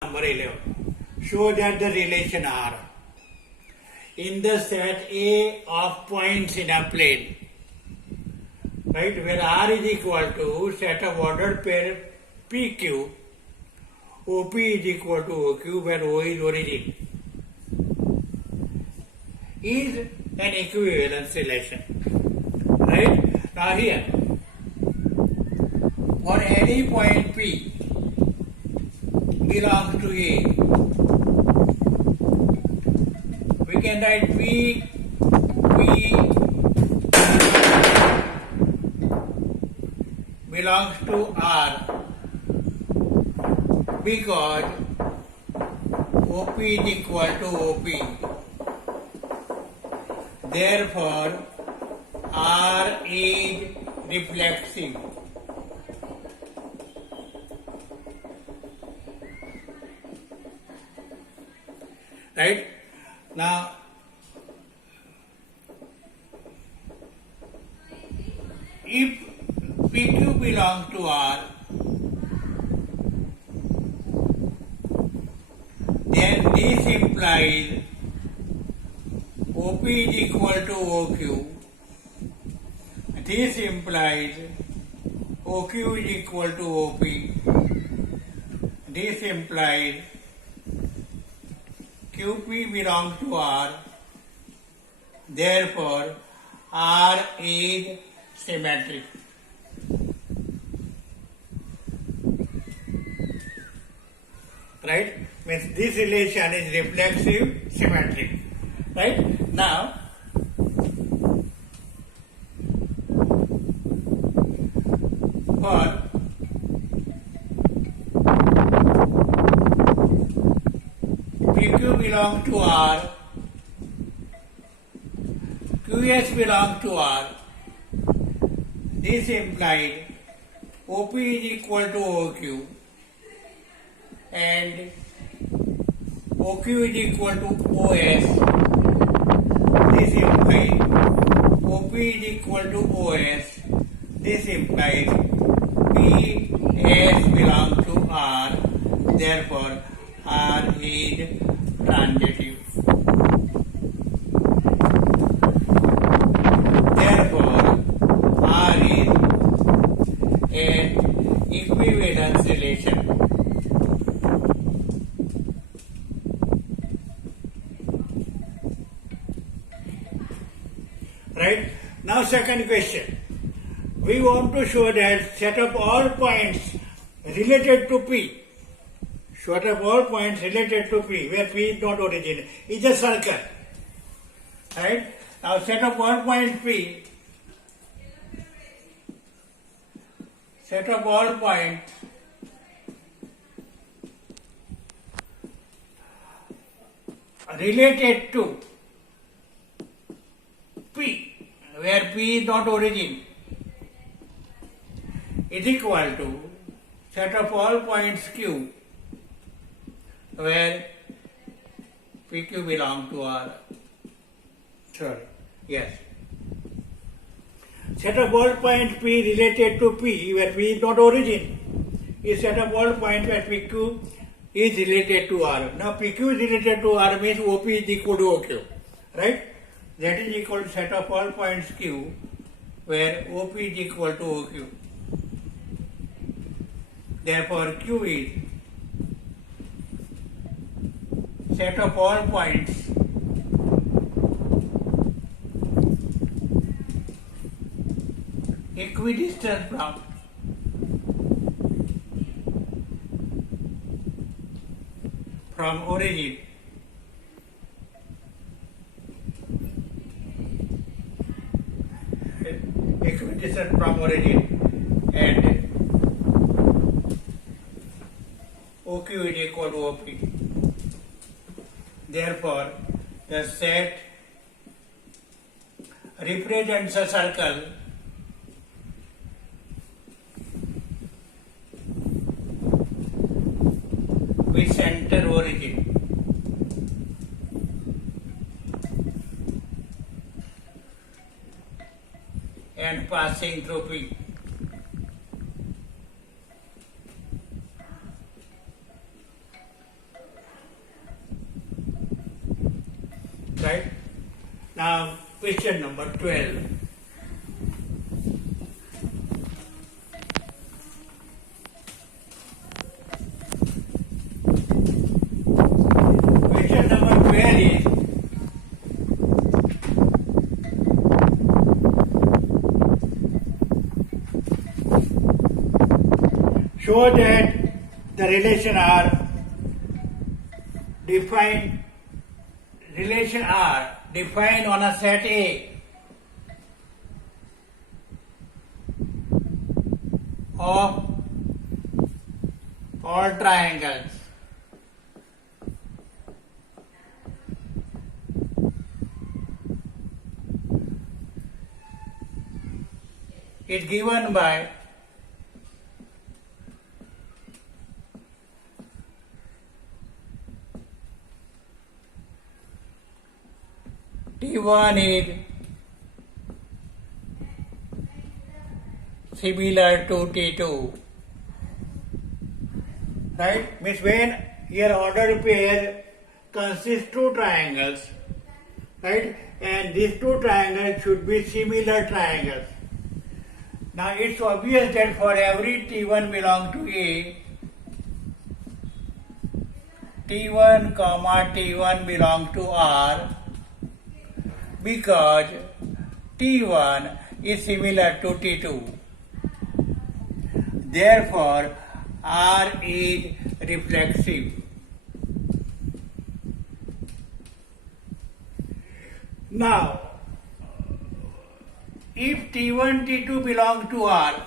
Number 11. Show that the relation R in the set A of points in a plane, right, where R is equal to set of ordered pair PQ, OP is equal to OQ, where O is origin, is an equivalence relation. Right? Now here, for any point P belongs to A, we can write P belongs to R because OP is equal to OP. Therefore, R is reflexive. Right? Now, if PQ belongs to R, then this implies OP is equal to OQ. This implies OQ is equal to OP. This implies QP belongs to R. Therefore, R is symmetric. Right? Means this relation is reflexive, symmetric. Right? Now, for PQ belongs to R, QS belongs to R, this implies OP is equal to OQ and OQ is equal to OS. This implies OP is equal to OS. This implies PS belongs to R. Therefore, R is transitive. Therefore, R is an equivalence relation. Right? Now, second question. We want to show that set of all points related to P, set of all points related to P, where P is not origin, is a circle. Right? Now, set of all points P, set of all points related to P, where P is not origin, is equal to set of all points Q, where PQ belongs to R. Sorry, yes. Set of all points P related to P, where P is not origin, is set of all points where PQ is related to R. Now, PQ is related to R means OP is equal to OQ, right? That is equal to set of all points Q, where OP is equal to OQ. Therefore, Q is set of all points equidistant from origin. Equidistant from origin, and OQ is equal to OP. Therefore, the set represents a circle with center origin. And passing through P. Right? Now, question number 12. Question number 12 is, show that the relation R defined on a set A of all triangles is given by T1 is similar to T2. Right? Means when your ordered pair consists two triangles, right? And these two triangles should be similar triangles. Now it's obvious that for every T1 belong to A, T1 comma T1 belong to R, because T1 is similar to T2. Therefore, R is reflexive. Now, if T1, T2 belong to R,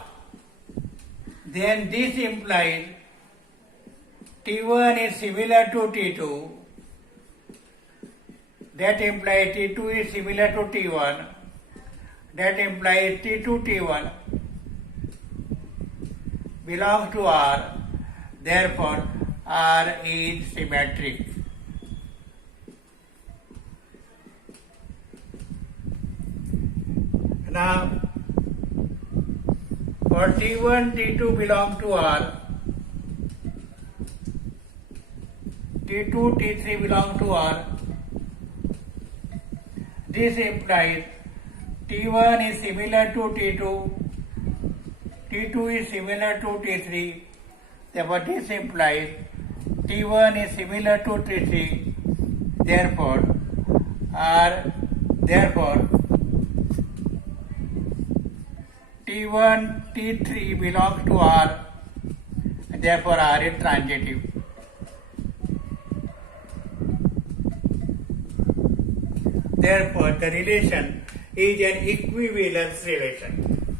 then this implies T1 is similar to T2. That implies T2 is similar to T1. That implies T2, T1 belong to R. Therefore, R is symmetric. Now, for T1, T2 belong to R, T2, T3 belong to R. This implies T1 is similar to T2, T2 is similar to T3. Therefore, this implies T1 is similar to T3. Therefore, T1, T3 belongs to R. Therefore, R is transitive. Therefore, the relation is an equivalence relation.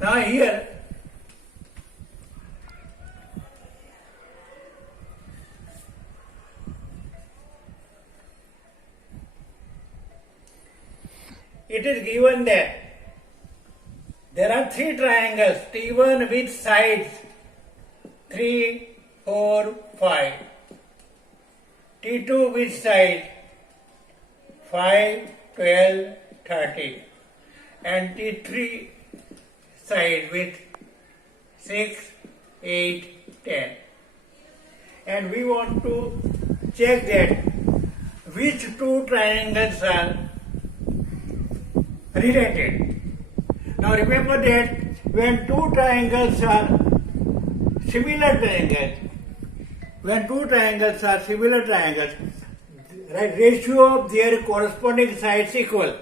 Now here, it is given that there are three triangles, T1 with sides 3, 4, 5, T2 with sides 5, 12, 13, and T3 side with 6, 8, 10. And we want to check that which two triangles are related. Now remember that when two triangles are similar triangles, right, ratio of their corresponding sides equal.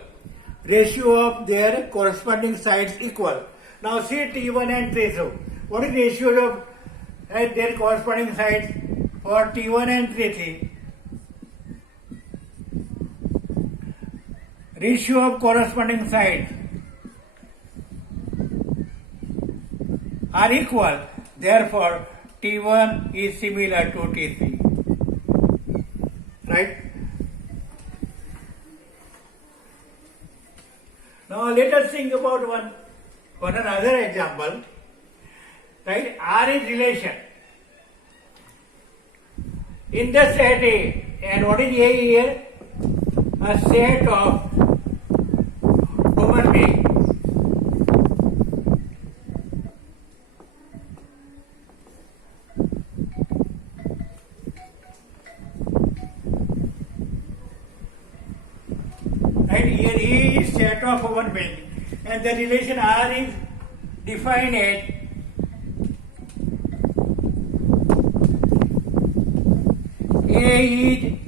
Now see T1 and T2. What is ratio of their corresponding sides for T1 and T3? Ratio of corresponding sides are equal. Therefore, T1 is similar to T3. Right? Now let us think about one another example. Right? R is relation in the set A. And what is A here? A set of human beings. Right? Here A is set of one being, and the relation R is defined as A is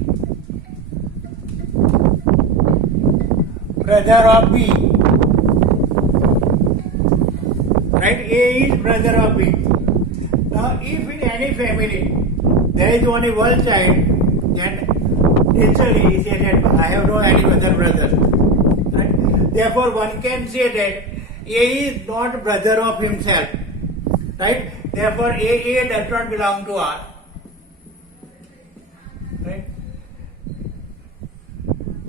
brother of B. Right? A is brother of B. Now, if in any family there is only one child, then naturally he says that I have no any other brother. Right? Therefore, one can say that A is not brother of himself. Right? Therefore, A does not belong to R. Right?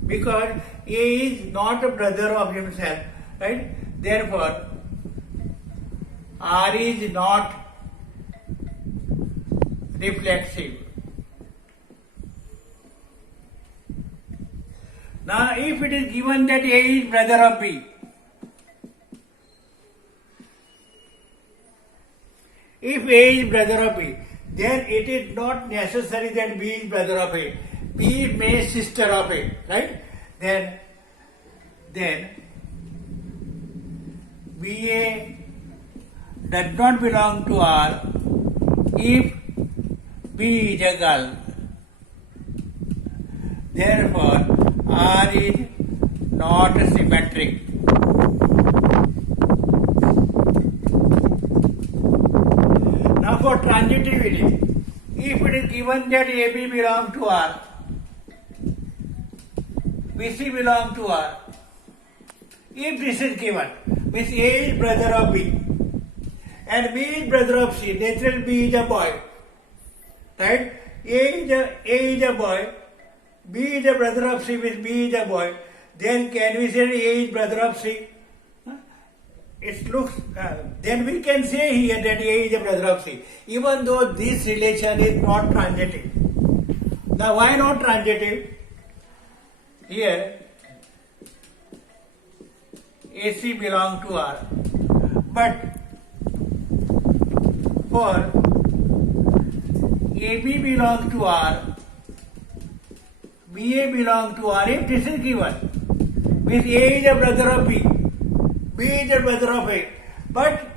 Because A is not a brother of himself. Right? Therefore, R is not reflexive. Now, if it is given that A is brother of B, if A is brother of B, then it is not necessary that B is brother of A. B may sister of A, right? Then BA does not belong to R if B is a girl. Therefore, R is not symmetric. Now for transitivity, if it is given that AB belongs to R, BC belongs to R, if this is given, means A is brother of B and B is brother of C, naturally B is a boy, right? A is a boy, B is a brother of C, means B is a boy. Then can we say A is brother of C? It looks. Then we can say here that A is a brother of C, even though this relation is not transitive. Now, why not transitive? Here, AC belongs to R, but for AB belongs to R, BA belongs to R. If this is given, means A is a brother of B, B is a brother of A, but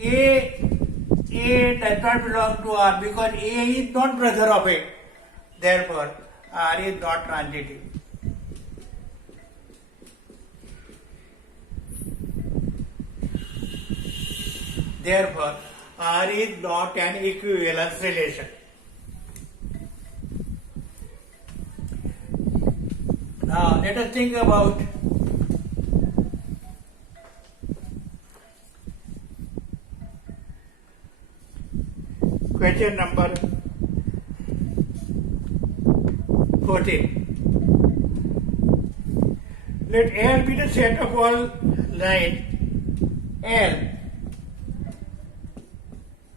A does not belong to R because A is not brother of A. Therefore, R is not transitive. Therefore, R is not an equivalence relation. Now, let us think about question number 14. Let L be the set of all lines. L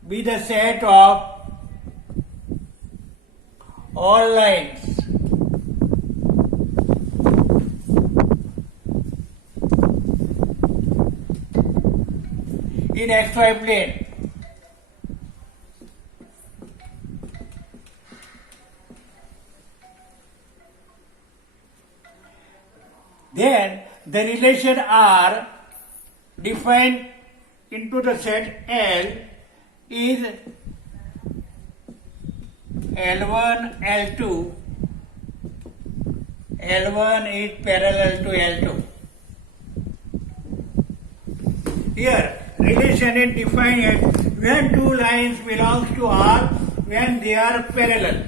be the set of all lines in xy plane. Then the relation R defined into the set L is L1, L2. L1 is parallel to L2. Here, relation is defined as when two lines belongs to R when they are parallel.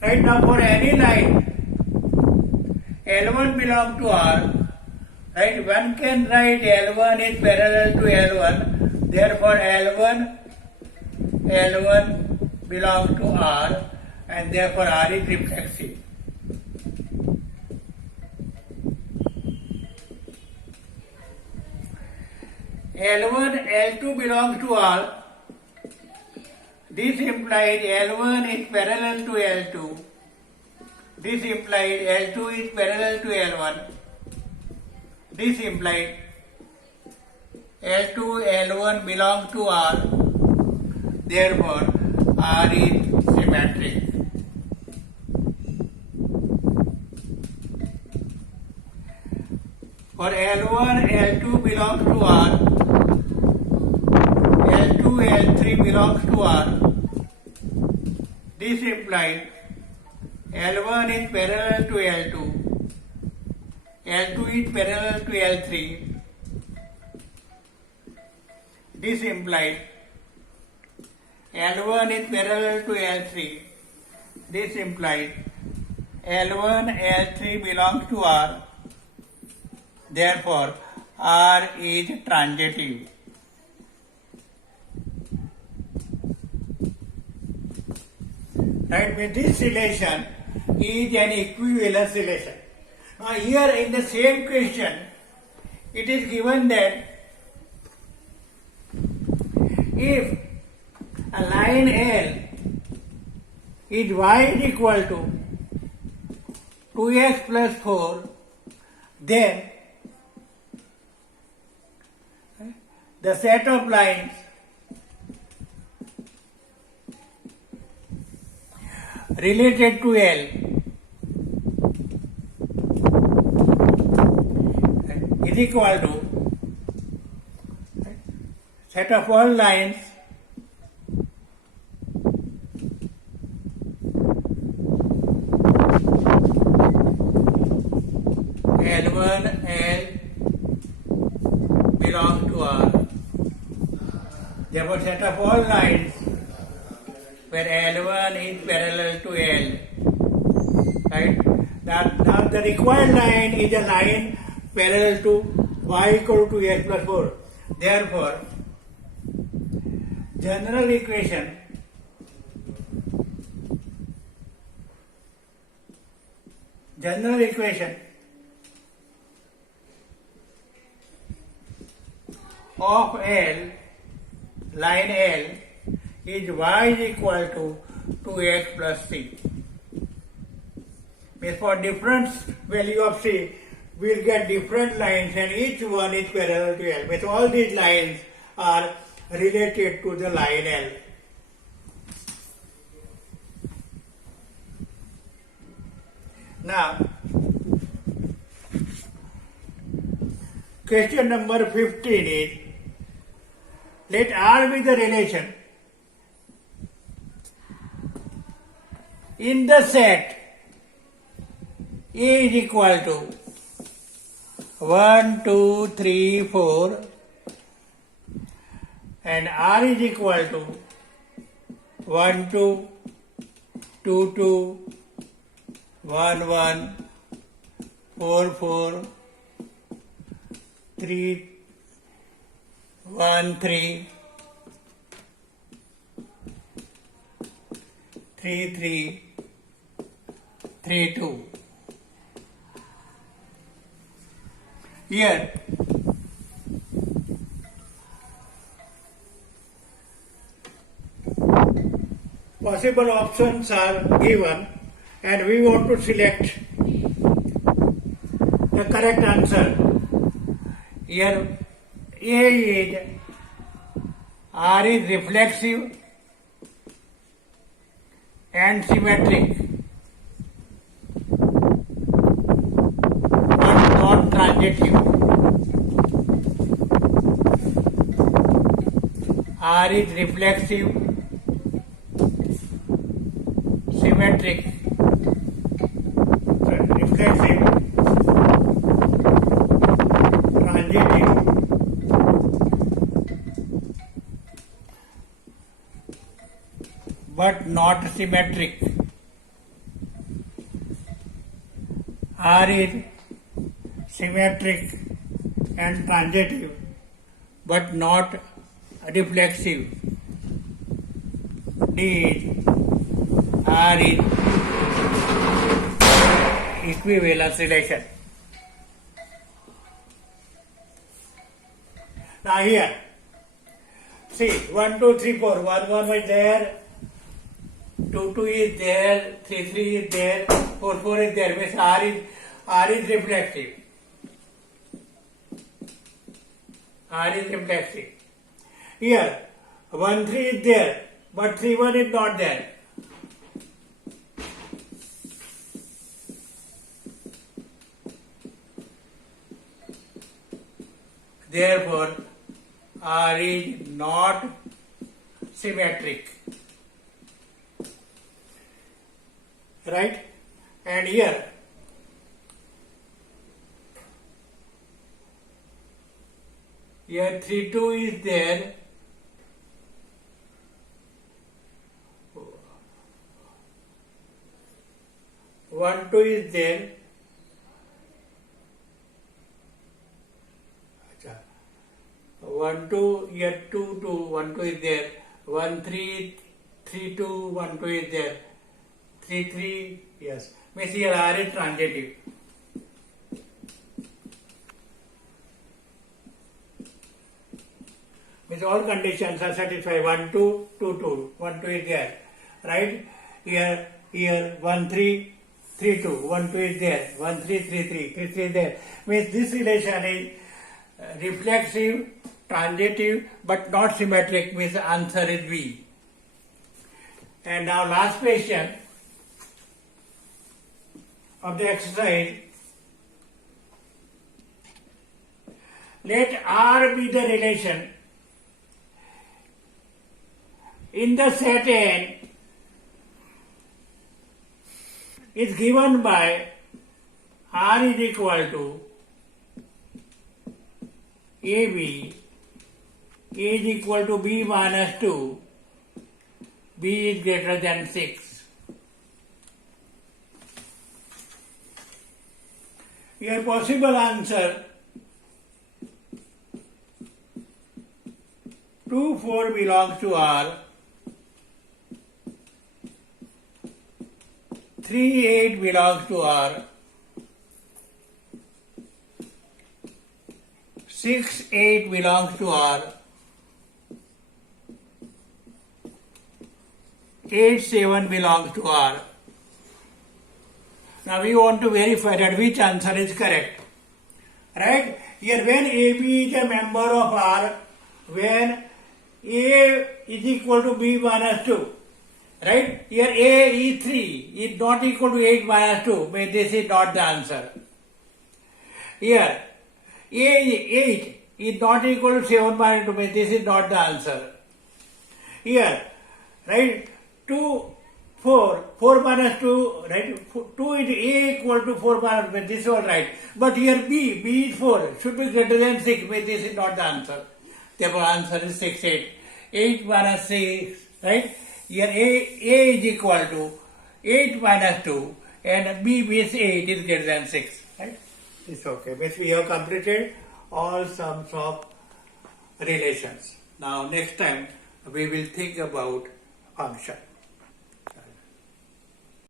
Right now, for any line, L1 belongs to R. Right, one can write L1 is parallel to L1. Therefore, L1 belongs to R, and therefore R is reflexive. L1, L2 belongs to R. This implies L1 is parallel to L2. This implies L2 is parallel to L1. This implies L2, L1 belong to R. Therefore, R is symmetric. or L1, L2 belongs to R, L2, L3 belongs to R. This implies L1 is parallel to L2, L2 is parallel to L3. This implies L1 is parallel to L3. This implies L1, L3 belongs to R. Therefore, R is transitive. Right? With this relation is an equivalence relation. Now here in the same question, it is given that if a line L is y is equal to 2x plus 4, then the set of lines related to L is equal to set of all lines L1, L belong to R. Therefore, set of all lines where L1 is parallel to L. Right? Now the required line is a line parallel to y equal to x plus 4. Therefore, general equation of L, line L, is y is equal to 2x plus c. Means for different value of c, we will get different lines and each one is parallel to L. Means all these lines are related to the line L. Now, question number 15 is, let R be the relation in the set A is equal to 1, 2, 3, 4 and R is equal to 1, 2, 2, 2, 1, 1, 4, 4, 3, 1, 3, 3, 3, 3, 2. Here, possible options are given and we want to select the correct answer. Here A is R is reflexive and symmetric but not transitive. R is reflexive, symmetric, reflexive, transitive, but not symmetric. R is symmetric and transitive, but not reflexive. D is R is equivalence relation. Now here, see 1, 2, 3, 4. 1, 1 is there, 2, 2 is there, 3, 3 is there, 4, 4 is there. Means R is reflexive. R is reflexive. Here 1, 3 is there, but 3, 1 is not there. therefore R is not symmetric. Right? And here 3 2 is there. 1 2 is there. 1 2 here 2 2 1 2 is there. 1 3 3 2 1 2 is there. 3 3 yes. Means here R is transitive. Means all conditions are satisfied. 1 2 2 2 1 2 is there. Right? Here 1 3 3 2 1 2 is there. 1 3 3 3 3 3 is there. Means this relation is reflexive, transitive, but not symmetric. Means answer is B. And now last question of the exercise. Let R be the relation in the set N is given by R is equal to AB, A is equal to B minus 2, B is greater than 6. Your possible answer 2 4 belongs to R, 3 8 belongs to R, 6 8 belongs to R, 8 7 belongs to R. Now we want to verify that which answer is correct. Right? Here when AB is a member of R, when A is equal to B minus 2. Right? Here A is 3 is not equal to 8 minus 2. But this is not the answer. Here A is 8 is not equal to 7 minus 2. But this is not the answer. Here, right? 2 4 minus 2, right? 2 is A equal to 4 minus 2, this is all right. But here B is 4, should be greater than 6, but this is not the answer. Therefore, answer is 6, 8. 8 minus 6, right? Here A is equal to 8 minus 2, and B means 8 is greater than 6, right? It's okay. Means we have completed all sums of relations. Now, next time, we will think about function.